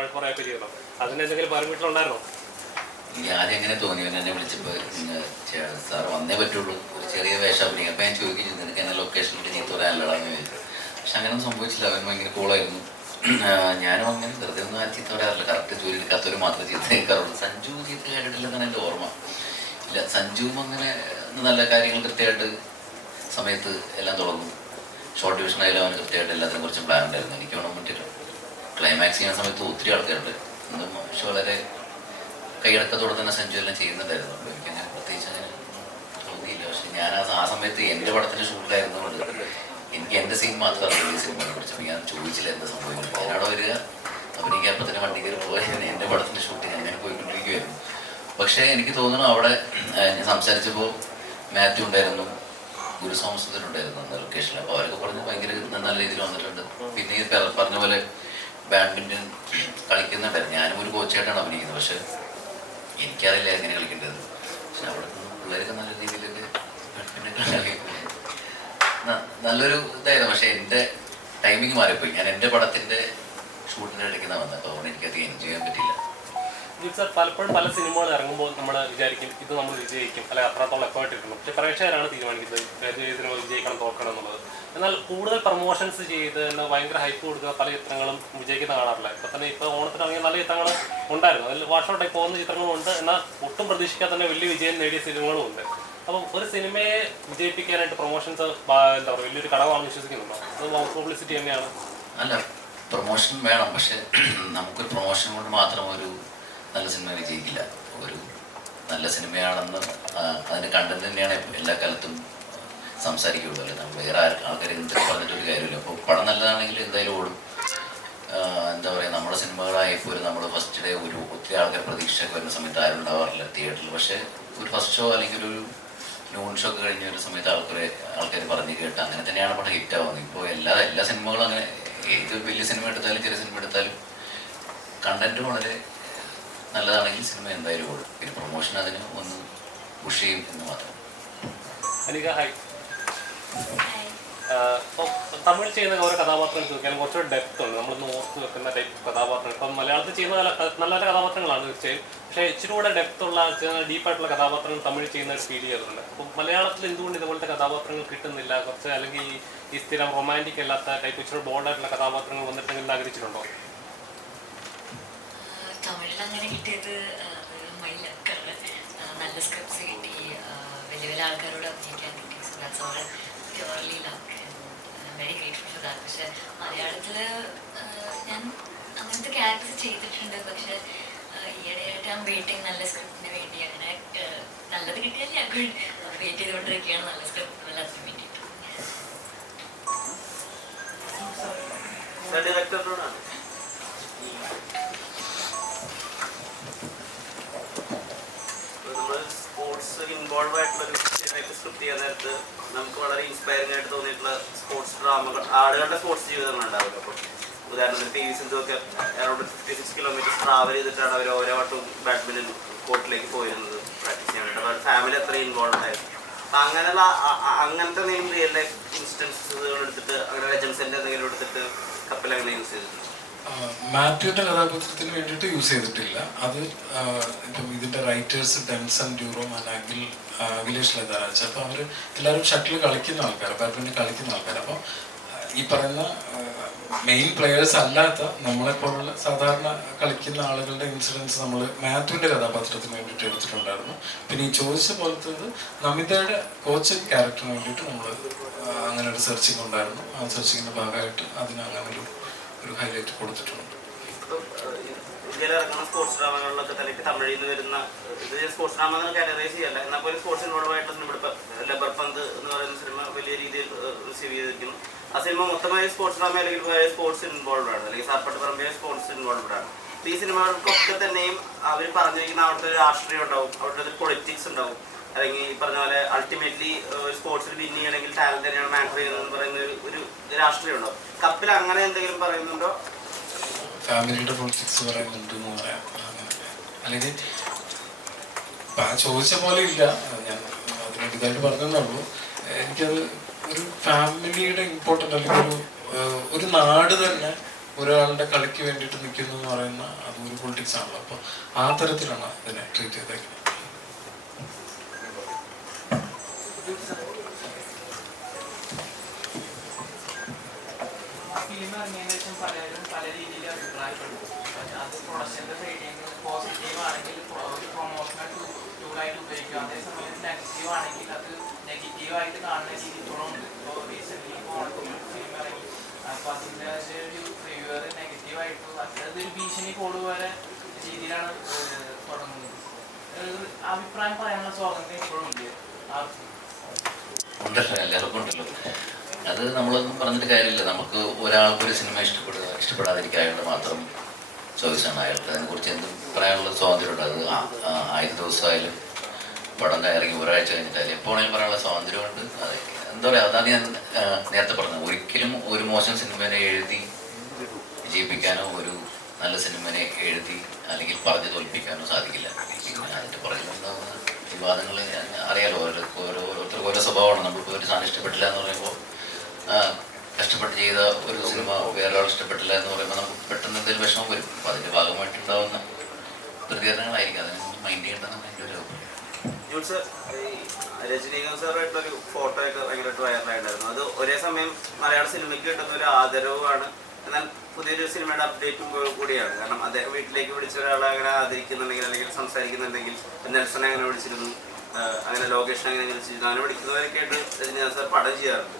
വഴക്കുറയൊക്കെ ചെയ്തോ? അതിന് എന്തെങ്കിലും പാരമീറ്ററുണ്ടായിരുന്നോ? എനിക്ക് ആദ്യം എങ്ങനെ തോന്നി, എന്നെ വിളിച്ചപ്പോൾ സാർ വന്നേ പറ്റുള്ളൂ, ഒരു ചെറിയ വേഷം അഭിനയിക്കും. അപ്പോൾ ഞാൻ ചോദിക്കും, നിനക്ക് എന്നെ ലൊക്കേഷനിൽ ചീത്ത പറയാനല്ലടാന്ന് ചോദിച്ചു. പക്ഷെ അങ്ങനെയൊന്നും സംഭവിച്ചില്ല. അവൻ ഭയങ്കര കൂളായിരുന്നു. ഞാനും അങ്ങനെ വെറുതെ ഒന്നും ചീത്ത പറയാറില്ല. കറക്റ്റ് ജോലി എടുക്കാത്തവർ മാത്രമേ ചീത്ത കേൾക്കാറുള്ളൂ. സഞ്ജു ചീത്ത കേട്ടിട്ടില്ലെന്നാണ് എൻ്റെ ഓർമ്മ. ഇല്ല, സഞ്ജുവും അങ്ങനെ നല്ല കാര്യങ്ങൾ കൃത്യമായിട്ട് സമയത്ത് എല്ലാം തുടങ്ങും. ഷോർട്ട് ഡിവിഷൻ ആയാലും അവന് കൃത്യമായിട്ട് എല്ലാത്തിനും കുറച്ച് പ്ലാൻ ഉണ്ടായിരുന്നു. എനിക്ക് വേണം വേണ്ടിയിട്ട് ക്ലൈമാക്സ് ചെയ്യുന്ന സമയത്ത് ഒത്തിരി ആൾക്കാരുണ്ട്. ഒന്നും പക്ഷെ വളരെ കൈയടക്കത്തോടെ തന്നെ സഞ്ജു എല്ലാം ചെയ്യുന്നുണ്ടായിരുന്നു. അപ്പോൾ എനിക്കങ്ങനെ പ്രത്യേകിച്ച് അങ്ങനെ തോന്നിയില്ല. പക്ഷെ ഞാൻ ആ സമയത്ത് എൻ്റെ പടത്തിൻ്റെ ഷൂട്ടിലായിരുന്നുകൊണ്ട് എനിക്ക് എൻ്റെ സീൻ മാത്രമേ ഈ സിനിമയെ കുറിച്ച് ഞാൻ ചോദിച്ചില്ല എന്താ സംഭവിക്കുന്നത്. ഞാനവിടെ വരിക, അഭിനയിക്കാപ്പോൾ തന്നെ വണ്ടി കയറി പോയാൽ എൻ്റെ പടത്തിൻ്റെ ഷൂട്ടിങ് അങ്ങനെ പോയിക്കൊണ്ടിരിക്കുമായിരുന്നു. പക്ഷേ എനിക്ക് തോന്നുന്നു അവിടെ ഞാൻ സംസാരിച്ചപ്പോൾ മാത്യു ഉണ്ടായിരുന്നു, ഗുരു സോമസുന്ദരുണ്ടായിരുന്നു അന്ന് ലൊക്കേഷനിൽ. അപ്പോൾ അവരൊക്കെ പറഞ്ഞ് ഭയങ്കര നല്ല രീതിയിൽ വന്നിട്ടുണ്ട്. പിന്നെ ഈ പറഞ്ഞ പോലെ ബാഡ്മിൻ്റൺ കളിക്കുന്നുണ്ടായിരുന്നു. ഞാനും ഒരു കോച്ചായിട്ടാണ് അഭിനയിക്കുന്നത്. പക്ഷേ എനിക്കറിയില്ല എങ്ങനെ കളിക്കേണ്ടത്. പക്ഷെ അവിടെ നിന്ന് പിള്ളേരൊക്കെ നല്ല രീതിയിലൊക്കെ ബാഡ്മിൻ്റൺ കളിക്കും. നല്ലൊരു ഇതായിരുന്നു. പക്ഷേ എൻ്റെ ടൈമിങ് മാറിപ്പോയി. ഞാൻ എൻ്റെ പടത്തിൻ്റെ ഷൂട്ടിൻ്റെ ഇടയ്ക്ക് വന്നത്. അപ്പോൾ എനിക്കധികം എൻജോയ് ചെയ്യാൻ പറ്റില്ല. സാർ, പലപ്പോഴും പല സിനിമകൾ ഇറങ്ങുമ്പോൾ നമ്മൾ വിചാരിക്കും ഇത് നമ്മൾ വിജയിക്കും, അല്ലെങ്കിൽ അത്രത്തോളം എഫേർട്ട് ഇട്ടണം. പക്ഷേ പ്രേക്ഷകരാണ് തീരുമാനിക്കുന്നത് സിനിമ വിജയിക്കണം തോക്കണം എന്നുള്ളത്. എന്നാൽ കൂടുതൽ പ്രൊമോഷൻസ് ചെയ്ത് എന്നാൽ ഭയങ്കര ഹൈപ്പ് കൊടുക്കുന്ന പല ചിത്രങ്ങളും വിജയിക്കുന്ന കാണാറില്ല. ഇപ്പോൾ തന്നെ ഇപ്പോൾ ഓണത്തിനിറങ്ങിയ നല്ല ചിത്രങ്ങൾ ഉണ്ടായിരുന്നു. അതിൽ വാഷൗട്ടായി പോകുന്ന ചിത്രങ്ങളും ഉണ്ട്. എന്നാൽ ഒട്ടും പ്രതീക്ഷിക്കാതെ തന്നെ വലിയ വിജയം നേടിയ സിനിമകളും ഉണ്ട്. അപ്പം ഒരു സിനിമയെ വിജയിപ്പിക്കാനായിട്ട് പ്രൊമോഷൻസ് എന്താ പറയുക വലിയൊരു ഘടകമാണെന്ന് വിശ്വസിക്കുന്നുണ്ടോ? അത് പബ്ലിസിറ്റി തന്നെയാണ്. അല്ല, പ്രൊമോഷൻ വേണം. പക്ഷെ നമുക്കൊരു പ്രൊമോഷൻ കൊണ്ട് മാത്രം ഒരു നല്ല സിനിമ വിജയിക്കില്ല. ഒരു നല്ല സിനിമയാണെന്ന് അതിൻ്റെ കണ്ടന്റ് തന്നെയാണ് എല്ലാ കാലത്തും സംസാരിക്കുകയുള്ളൂ. അല്ലേ, നമ്മൾ വേറെ ആൾക്കാർ എന്തൊക്കെ പറഞ്ഞിട്ടൊരു കാര്യമില്ല. അപ്പോൾ പടം നല്ലതാണെങ്കിൽ എന്തായാലും ഓടും. എന്താ പറയുക, നമ്മുടെ സിനിമകളായപ്പോൾ നമ്മൾ ഫസ്റ്റ് ഡേ ഒത്തിരി ആൾക്കാർ പ്രതീക്ഷയൊക്കെ വരുന്ന സമയത്ത് ആരും ഉണ്ടാവാറില്ല തിയേറ്ററിൽ. പക്ഷേ ഒരു ഫസ്റ്റ് ഷോ അല്ലെങ്കിൽ ഒരു നൂൺ ഷോ ഒക്കെ കഴിഞ്ഞ ഒരു സമയത്ത് ആൾക്കാർ പറഞ്ഞ് കേട്ട് അങ്ങനെ തന്നെയാണ് പടം ഹിറ്റ് ആവുന്നത്. ഇപ്പോൾ എല്ലാ സിനിമകളും അങ്ങനെ, ഏത് വലിയ സിനിമ എടുത്താലും ചെറിയ സിനിമ എടുത്താലും കണ്ടന്റ് വളരെ നല്ലതാണെങ്കിൽ സിനിമ എന്തായാലും ഓടും. പിന്നെ പ്രൊമോഷൻ അതിന് ഒന്ന് പുഷ് ചെയ്യും എന്ന് മാത്രം. തമിഴ് ചെയ്യുന്ന ഓരോ കഥാപാത്രങ്ങൾ ചോദിക്കാൻ കുറച്ചുകൂടെ ഡെപ്ത് ഉണ്ട്. നമ്മളൊന്ന് ഓർത്ത് വെക്കുന്ന ടൈപ്പ് കഥാപാത്രങ്ങൾ. ഇപ്പം മലയാളത്തിൽ ചെയ്യുന്ന നല്ല നല്ല കഥാപാത്രങ്ങളാണ് തീർച്ചയായും. പക്ഷേ ഇച്ചിരി കൂടെ ഡെപ്ത് ഉള്ള ഡീപ്പായിട്ടുള്ള കഥാപാത്രങ്ങൾ തമിഴ് ചെയ്യുന്ന ഒരു ഫീൽ ചെയ്തിട്ടുണ്ട്. അപ്പം മലയാളത്തിൽ എന്തുകൊണ്ട് ഇതുപോലത്തെ കഥാപാത്രങ്ങൾ കിട്ടുന്നില്ല? കുറച്ച് അല്ലെങ്കിൽ ഈ സ്ഥിരം റൊമാൻറ്റിക് അല്ലാത്ത ടൈപ്പ് ഇച്ചിരി ബോൾഡായിട്ടുള്ള കഥാപാത്രങ്ങൾ വന്നിട്ടെങ്കിലും ആഗ്രഹിച്ചിട്ടുണ്ടോ? തമിഴിൽ അങ്ങനെ കിട്ടിയത് മൈലക്കാണ്. നല്ല സ്ക്രിപ്റ്റ്സ് കിട്ടി, വലിയ വലിയ ആൾക്കാരോട് അഭിനയിക്കാൻ കിട്ടി. So that's all purely luck. Very grateful for that. പക്ഷെ മലയാളത്തിൽ ഞാൻ അങ്ങനത്തെ ക്യാരക്ടേഴ്സ് ചെയ്തിട്ടുണ്ട്. പക്ഷെ ഈയിടെയായിട്ട് ഞാൻ വെയിറ്റിംഗ് നല്ല സ്ക്രിപ്റ്റിന് വേണ്ടി. അങ്ങനെ നല്ലത് കിട്ടിയാൽ ഞാൻ വെയിറ്റ് ചെയ്തുകൊണ്ടിരിക്കുകയാണ് നല്ല സ്ക്രിപ്റ്റ് എല്ലാത്തിനും വേണ്ടിയിട്ട്. സ്പോർട്സ് ഇൻവോൾവ് ആയിട്ടുള്ളൊരു സ്ക്രിപ്റ്റ് ചെയ്യാൻ നേരത്ത് നമുക്ക് വളരെ ഇൻസ്പയറിംഗ് ആയിട്ട് തോന്നിയിട്ടുള്ള സ്പോർട്സ് ഡ്രാമകൾ, ആളുകളുടെ സ്പോർട്സ് ജീവിതങ്ങൾ ഉണ്ടാവില്ല. അപ്പോൾ ഉദാഹരണത്തിന് പി വി സിന്ധു ഒക്കെ അറൗണ്ട് 56 കിലോമീറ്റർ ട്രാവൽ ചെയ്തിട്ടാണ് അവർ ഓരോ വട്ടവും ബാഡ്മിൻ്റൺ കോർട്ടിലേക്ക് പോയിരുന്നത് പ്രാക്ടീസ് ചെയ്യാൻ വേണ്ടി. അപ്പോൾ ഫാമിലി അത്ര ഇൻവോൾവ് ആയിരുന്നു. അപ്പം അങ്ങനെയുള്ള അങ്ങനത്തെ എന്തെങ്കിലും റിയൽ ലൈഫ് ഇൻസ്റ്റൻസുകൾ എടുത്തിട്ട് അങ്ങനെ ലെജൻസിൻ്റെ എന്തെങ്കിലും എടുത്തിട്ട് കപ്പൽ അങ്ങനെ യൂസ് ചെയ്തിട്ടുണ്ട്? മാത്യുവിൻ്റെ കഥാപാത്രത്തിന് വേണ്ടിയിട്ട് യൂസ് ചെയ്തിട്ടില്ല. അത് ഇപ്പം ഇതിൻ്റെ writers Denson ഡ്യൂറോം and Akhilesh Latharaj. അപ്പോൾ അവർ എല്ലാവരും ഷട്ടിൽ കളിക്കുന്ന ആൾക്കാർ, ബാഡ്മിൻ്റൺ കളിക്കുന്ന ആൾക്കാർ. അപ്പോൾ ഈ പറയുന്ന മെയിൻ പ്ലെയേഴ്സ് അല്ലാത്ത നമ്മളെപ്പോലുള്ള സാധാരണ കളിക്കുന്ന ആളുകളുടെ ഇൻസിഡൻസ് നമ്മൾ മാത്യുവിൻ്റെ കഥാപാത്രത്തിന് വേണ്ടിയിട്ട് എടുത്തിട്ടുണ്ടായിരുന്നു. പിന്നെ ഈ ചോദിച്ച പോലത്തേത് നമിതയുടെ കോച്ച് ക്യാരക്ടറിന് വേണ്ടിയിട്ട് നമ്മൾ അങ്ങനെ ഒരു സെർച്ചിങ് ഉണ്ടായിരുന്നു. ആ സെർച്ചിങ്ങിൻ്റെ ഭാഗമായിട്ട് അതിന് അങ്ങനെ ഒരു ഹൈലൈറ്റ് കൊടുത്തിട്ടുണ്ട്. ഇന്ത്യയിൽ ഇറങ്ങുന്ന സ്പോർട്സ് ഡ്രാമകളിലൊക്കെ തലയ്ക്ക് തമിഴിൽ നിന്ന് വരുന്ന ഇത് സ്പോർട്സ് ഡ്രാമ എന്ന് കാറ്റഗറൈസ് ചെയ്യല്ല. എന്നാൽ പോലും സ്പോർട്സ് ഇൻവോൾവ് ആയിട്ടുള്ള സിനിമ ഇപ്പോൾ ലബർ പന്ത് എന്ന് പറയുന്ന സിനിമ വലിയ രീതിയിൽ റിസീവ് ചെയ്തിരിക്കുന്നു. ആ സിനിമ മൊത്തമായി സ്പോർട്സ് ഡ്രാമ അല്ലെങ്കിൽ സ്പോർട്സ് ഇൻവോൾവ് ആണ്, അല്ലെങ്കിൽ സാർപ്പട്ട് പറമ്പിലെ സ്പോർട്സ് ഇൻവോൾവ് ആണ്. ഈ സിനിമകൾക്കൊക്കെ തന്നെയും അവർ പറഞ്ഞിരിക്കുന്ന അവിടുത്തെ ഒരു രാഷ്ട്രീയം ഉണ്ടാവും, അവിടുത്തെ ഒരു പൊളിറ്റിക്സ് ഉണ്ടാവും. അല്ലെങ്കിൽ ഈ പറഞ്ഞ പോലെ അൾട്ടിമേറ്റ്ലി സ്പോർട്സിൽ വിൻ ചെയ്യണമെങ്കിൽ ടാലന്റ് തന്നെയാണ് മാറ്റർ ചെയ്യുന്നതെന്ന് പറയുന്ന ഒരു രാഷ്ട്രീയം ഉണ്ടാവും. കപ്പിൽ അങ്ങനെ എന്തെങ്കിലും പറയുന്നുണ്ടോ? ഫാമിലിയുടെ പൊളിറ്റിക്സ് പറയുന്നുണ്ട് എന്ന് പറയാം. അല്ലെങ്കിൽ ചോദിച്ച പോലെ ഇല്ല, ഞാൻ അതിനോട് ഇതായിട്ട് പറഞ്ഞെന്നുള്ളൂ. എനിക്കത് ഒരു ഫാമിലിയുടെ ഇമ്പോർട്ടൻ്റ് അല്ലെങ്കിൽ ഒരു നാട് തന്നെ ഒരാളുടെ കളിക്ക് വേണ്ടിയിട്ട് നിൽക്കുന്നു എന്ന് പറയുന്ന അത് ഒരു പൊളിറ്റിക്സ് ആണല്ലോ. അപ്പോൾ ആ തരത്തിലാണ് ഇതിനെ ട്രീറ്റ് ചെയ്തേക്കുന്നത്. ഫിലിം ഇറങ്ങിയതിനു ശേഷം പലരും പല രീതിയിൽ അഭിപ്രായപ്പെടും. അത് പ്രൊഡക്ഷൻ്റെ സൈഡിൽ നിന്ന് പോസിറ്റീവ് ആണെങ്കിൽ പ്രൊമോഷണൽ ടൂളായിട്ട് ഉപയോഗിക്കും, അതേസമയം നെഗറ്റീവ് ആണെങ്കിൽ അത് നെഗറ്റീവായിട്ട് കാണുന്ന രീതി ഇപ്പോഴും ഉണ്ട്. ഇപ്പോൾ റീസെൻ്റ്ലി ഫിലിം ഇറങ്ങി, അപ്പോൾ അതിൻ്റെ ഒരു റിവ്യൂവർ നെഗറ്റീവായിട്ട് അതൊരു ഭീഷണി കോഡ് പോലെ രീതിയിലാണ് തുടങ്ങുന്നത്. അഭിപ്രായം പറയാനുള്ള സ്വാതന്ത്ര്യം ഇപ്പോഴും ഉണ്ട് ഉണ്ടല്ലോ, എല്ലാവർക്കും ഉണ്ടല്ലോ. അത് നമ്മളൊന്നും പറഞ്ഞിട്ട് കാര്യമില്ല. നമുക്ക് ഒരാൾക്കൊരു സിനിമ ഇഷ്ടപ്പെടാതിരിക്കാനായിട്ട് മാത്രം ചോയ്സാണ് അയാൾക്ക്. അതിനെക്കുറിച്ച് എന്തും പറയാനുള്ള സ്വാതന്ത്ര്യമുണ്ട്. അത് 1000 ദിവസമായാലും പടം ഇറങ്ങി ഒരാഴ്ച കഴിഞ്ഞിട്ടായാലും എപ്പോഴാണെങ്കിലും പറയാനുള്ള സ്വാതന്ത്ര്യമുണ്ട്. അത് എന്താ പറയുക, അതാണ് ഞാൻ നേരത്തെ പറഞ്ഞത്. ഒരിക്കലും ഒരു മോശം സിനിമേനെ എഴുതി വിജയിപ്പിക്കാനോ ഒരു നല്ല സിനിമനെ എഴുതി അല്ലെങ്കിൽ പറഞ്ഞു തോൽപ്പിക്കാനോ സാധിക്കില്ല. അതിൻ്റെ പുറകിലുണ്ടാകുന്ന വിവാദങ്ങൾ അറിയാലോ. ഓരോരുത്തർക്കും ഓരോ സ്വഭാവമാണ്. നമ്മളിപ്പോൾ ഒരു സാധനം ഇഷ്ടപ്പെട്ടില്ല എന്ന് പറയുമ്പോൾ കഷ്ടപ്പെട്ട് ചെയ്ത ഒരു സിനിമ വേറൊരാൾ ഇഷ്ടപ്പെട്ടില്ല എന്ന് പറയുമ്പോൾ നമുക്ക് പെട്ടെന്ന് എന്തെങ്കിലും വിഷമം വരും. അപ്പോൾ അതിൻ്റെ ഭാഗമായിട്ടുണ്ടാകുന്ന പ്രതികരണങ്ങളായിരിക്കും. അതിനൊന്നും മൈൻഡ് ചെയ്യേണ്ടതെന്ന് എൻ്റെ ഒരു അഭിപ്രായം. രജനീകാന്ത് സാറായിട്ടൊരു ഫോട്ടോ ഒക്കെ ഭയങ്കരമായിട്ട് വൈറലായിട്ടുണ്ടായിരുന്നു. അത് ഒരേ സമയം മലയാള സിനിമയ്ക്ക് കിട്ടുന്ന ഒരു ആദരവുമാണ്, എന്നാൽ പുതിയൊരു സിനിമയുടെ അപ്ഡേറ്റും കൂടിയാണ്. കാരണം അദ്ദേഹം വീട്ടിലേക്ക് വിളിച്ച ഒരാളെ അങ്ങനെ ആദരിക്കുന്നുണ്ടെങ്കിൽ അല്ലെങ്കിൽ സംസാരിക്കുന്നുണ്ടെങ്കിൽ, നെൽസനെ അങ്ങനെ വിളിച്ചിരുന്നു, അങ്ങനെ ലോകേഷിനെ അങ്ങനെ വിളിച്ചിരുന്നു, അങ്ങനെ വിളിക്കുന്നവരൊക്കെ ആയിട്ട് രജനീകാന്ത് സാർ പടം ചെയ്യാറുണ്ട്.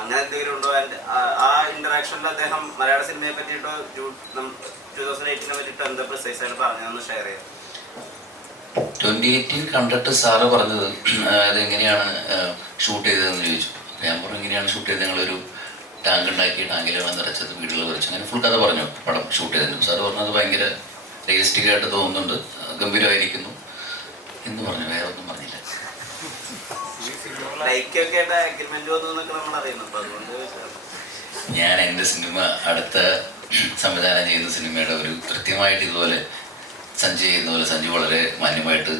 അങ്ങനെ എന്തെങ്കിലും ഉണ്ടോ? ആ ഇന്ററാക്ഷനിൽ അദ്ദേഹം മലയാള സിനിമയെ പറ്റിയിട്ടോ 2018 പറ്റിയിട്ടോ എന്താ പ്രിസൈസ് ആയിട്ട് പറഞ്ഞതെന്ന് ഷെയർ ചെയ്യാം. 2018 കണ്ടിട്ട് സാറ് പറഞ്ഞത് അതെങ്ങനെയാണ് ഷൂട്ട് ചെയ്തതെന്ന് ചോദിച്ചു. ഞാൻ പറഞ്ഞു ഇങ്ങനെയാണ് ഷൂട്ട് ചെയ്തത്, ഞങ്ങളൊരു ടാങ്ക് ഉണ്ടാക്കി ടാങ്കിലാണ് നിറച്ചത്, വീടുകൾ വരച്ചു, അങ്ങനെ ഫുൾ കഥ പറഞ്ഞു പടം ഷൂട്ട് ചെയ്തതിനും. സാറ് പറഞ്ഞത് ഭയങ്കര റിയലിസ്റ്റിക് ആയിട്ട് തോന്നുന്നുണ്ട്, ഗംഭീരമായിരിക്കുന്നു എന്ന് പറഞ്ഞു. വേറെ ഒന്നും പറഞ്ഞില്ല. ഞാൻ എൻ്റെ സിനിമ അടുത്ത സംവിധാനം ചെയ്യുന്ന സിനിമയുടെ ഒരു കൃത്യമായിട്ട് ഇതുപോലെ സഞ്ജയ് ചെയ്യുന്ന പോലെ സഞ്ജു വളരെ മാന്യമായിട്ട്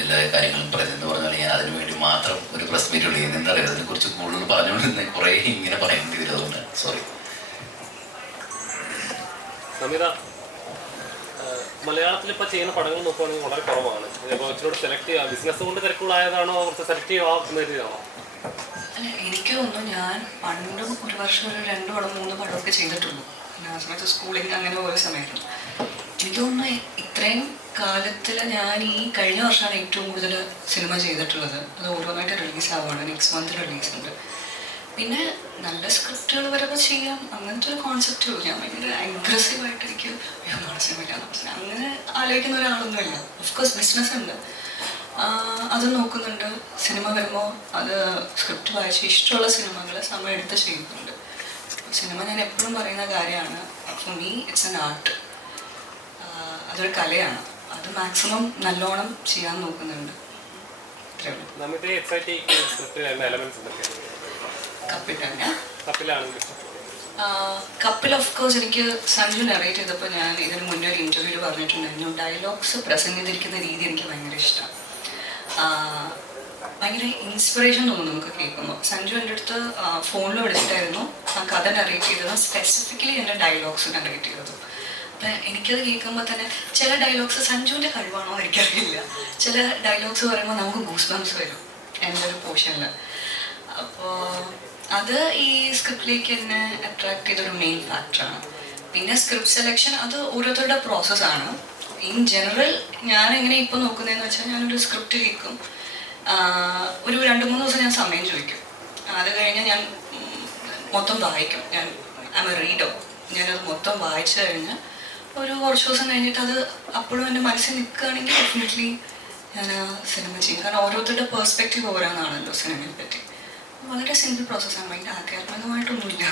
എല്ലാ കാര്യങ്ങളും പറയുന്നതെന്ന് പറഞ്ഞാൽ ഞാൻ അതിനു വേണ്ടി മാത്രം ഒരു പ്രസ് മീറ്റ് ചെയ്യുന്നത്. എന്താ പറയുക, അതിനെക്കുറിച്ച് കൂടുതൽ പറഞ്ഞുകൊണ്ട് കുറേ ഇങ്ങനെ പറയേണ്ടി വരും. അതുകൊണ്ട് സോറി. നമിത, മലയാളത്തിൽ ഇപ്പോൾ ചെയ്യുന്ന പടങ്ങൾ നോക്കുകയാണെങ്കിൽ വളരെ കുറവാണ്. ഇപ്പോൾ ഇച്ചിരി സെലക്ട് ചെയ്യുക ബിസിനസ് കൊണ്ട് തിരക്കുള്ളതായതാണോ കുറച്ച് സെലക്ട് ചെയ്യുക എന്ന രീതിയാണോ? അല്ല, എനിക്ക് തോന്നുന്നു ഞാൻ പണ്ടും ഒരു വർഷം ഒരു 2 പടം 3 പടമൊക്കെ ചെയ്തിട്ടുള്ളൂ. പിന്നെ ആ സമയത്ത് സ്കൂളിൽ അങ്ങനെ ഓരോ സമയത്തും എനിക്ക് തോന്നുന്നു ഇത്രയും കാലത്തിൽ ഞാൻ ഈ കഴിഞ്ഞ വർഷമാണ് ഏറ്റവും കൂടുതൽ സിനിമ ചെയ്തിട്ടുള്ളത്. അത് ഓരോന്നായിട്ട് റിലീസ് ആവുകയാണ്. നെക്സ്റ്റ് മന്ത് റിലീസ് ഉണ്ട്. പിന്നെ നല്ല സ്ക്രിപ്റ്റുകൾ വരുമ്പോൾ ചെയ്യാം, അങ്ങനത്തെ ഒരു കോൺസെപ്റ്റേ ഉള്ളൂ. ഞാൻ ഭയങ്കര അഗ്രസീവായിട്ട് എനിക്ക് സിനിമയില്ല അങ്ങനെ ആലോചിക്കുന്ന ഒരാളൊന്നുമില്ല. ഓഫ്കോഴ്സ് ബിസിനസ് ഉണ്ട്, അത് നോക്കുന്നുണ്ട്. സിനിമ വരുമ്പോൾ അത് സ്ക്രിപ്റ്റ് വായിച്ച് ഇഷ്ടമുള്ള സിനിമകൾ സമയം എടുത്ത് ചെയ്യുന്നുണ്ട്. സിനിമ ഞാൻ എപ്പോഴും പറയുന്ന കാര്യമാണ്, for me it's an art. അതൊരു കലയാണ്. അത് മാക്സിമം നല്ലോണം ചെയ്യാൻ നോക്കുന്നുണ്ട്. കപ്പിൽ ഓഫ് കോഴ്സ് എനിക്ക് സഞ്ജു നറേറ്റ് ചെയ്തപ്പോൾ ഞാൻ ഇതിന് മുന്നേ ഒരു ഇൻ്റർവ്യൂവിൽ പറഞ്ഞിട്ടുണ്ടായിരുന്നു, ഡയലോഗ്സ് പ്രസൻറ്റ് ചെയ്തിരിക്കുന്ന രീതി എനിക്ക് ഭയങ്കര ഇഷ്ടമാണ്. ഭയങ്കര ഇൻസ്പിറേഷൻ തോന്നുന്നു നമുക്ക് കേൾക്കുമ്പോൾ. സഞ്ജു എൻ്റെ അടുത്ത് ഫോണിൽ വിളിച്ചിട്ടായിരുന്നു ആ കഥ നറേറ്റ് ചെയ്തത്, സ്പെസിഫിക്കലി എൻ്റെ ഡയലോഗ്സ് നറേറ്റ് ചെയ്തത്. അപ്പം എനിക്കത് കേൾക്കുമ്പോൾ തന്നെ ചില ഡയലോഗ്സ് സഞ്ജുവിൻ്റെ കഴിവാണോ എനിക്കറിയില്ല, ചില ഡയലോഗ്സ് പറയുമ്പോൾ നമുക്ക് ഗൂസ് ബംസ് വരും എൻ്റെ ഒരു പോർഷനിൽ. അപ്പോൾ അത് ഈ സ്ക്രിപ്റ്റിലേക്ക് എന്നെ അട്രാക്ട് ചെയ്തൊരു മെയിൻ ഫാക്ടറാണ്. പിന്നെ സ്ക്രിപ്റ്റ് സെലക്ഷൻ അത് ഓരോരുത്തരുടെ പ്രോസസ്സാണ്. ഇൻ ജനറൽ ഞാൻ എങ്ങനെ ഇപ്പോൾ നോക്കുന്നതെന്ന് വെച്ചാൽ ഞാനൊരു സ്ക്രിപ്റ്റ് കേൾക്കും, ഒരു 2-3 ദിവസം ഞാൻ സമയം ചോദിക്കും. അത് കഴിഞ്ഞ് ഞാൻ മൊത്തം വായിക്കും. ഞാൻ ഐ എം എ റീഡർ. ഞാനത് മൊത്തം വായിച്ചു കഴിഞ്ഞ് ഒരു കുറച്ച് ദിവസം കഴിഞ്ഞിട്ട് അത് അപ്പോഴും എൻ്റെ മനസ്സിൽ നിൽക്കുകയാണെങ്കിൽ ഡെഫിനറ്റ്ലി ഞാൻ ആ സിനിമ ചെയ്യും. കാരണം ഓരോരുത്തരുടെ പെർസ്പെക്റ്റീവ് ഓരോന്നാണല്ലോ സിനിമയെ പറ്റി. വളരെ സിമ്പിൾ പ്രോസസ്സാണ്, ഭയങ്കര ആധ്യാത്മികമായിട്ടൊന്നുമില്ല.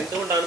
എന്തുകൊണ്ടാണ്